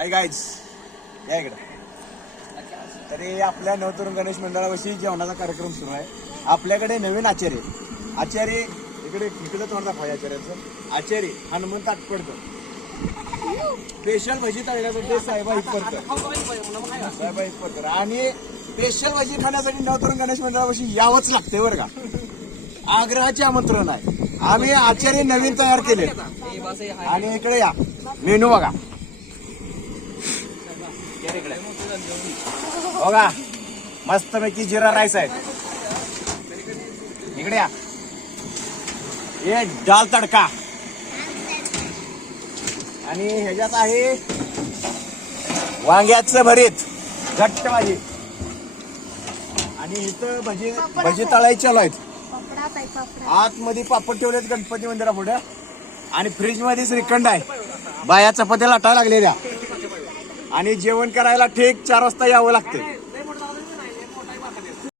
Hi guys या इकडे. तरी आपल्या नवतरुण गणेश मंडळाविषयी जेवणाचा कार्यक्रम सुरू आहे. आपल्याकडे नवीन आचार्य इकडे तोंड दाखवा. आचार्य हनुमंत ताटपडकर स्पेशल भजी तळण्यासाठी साहेबा हितपरकर आणि स्पेशल भजी खाण्यासाठी नवतरुण गणेश मंडळाविषयी यावंच लागतंय बरं का. आग्रहाचे आमंत्रण आहे. आम्ही आचार्य नवीन तयार केले आणि इकडे या मेनू बघा. बघा मस्तपैकी जिरा राईस आहे. इकडे या. हे डाल तडका आणि ह्याच्यात आहे वांग्याचं भरीत घट्ट भाजी आणि इथं भजी तळायची चालू आहेत. आतमध्ये पापड ठेवलेत गणपती मंदिरा पुढे आणि फ्रीज मध्ये श्रीखंड आहे. बाया चपात्या लाटायला लागलेल्या आणि जेवण करायला ठीक 4 वाजता यावं लागतं.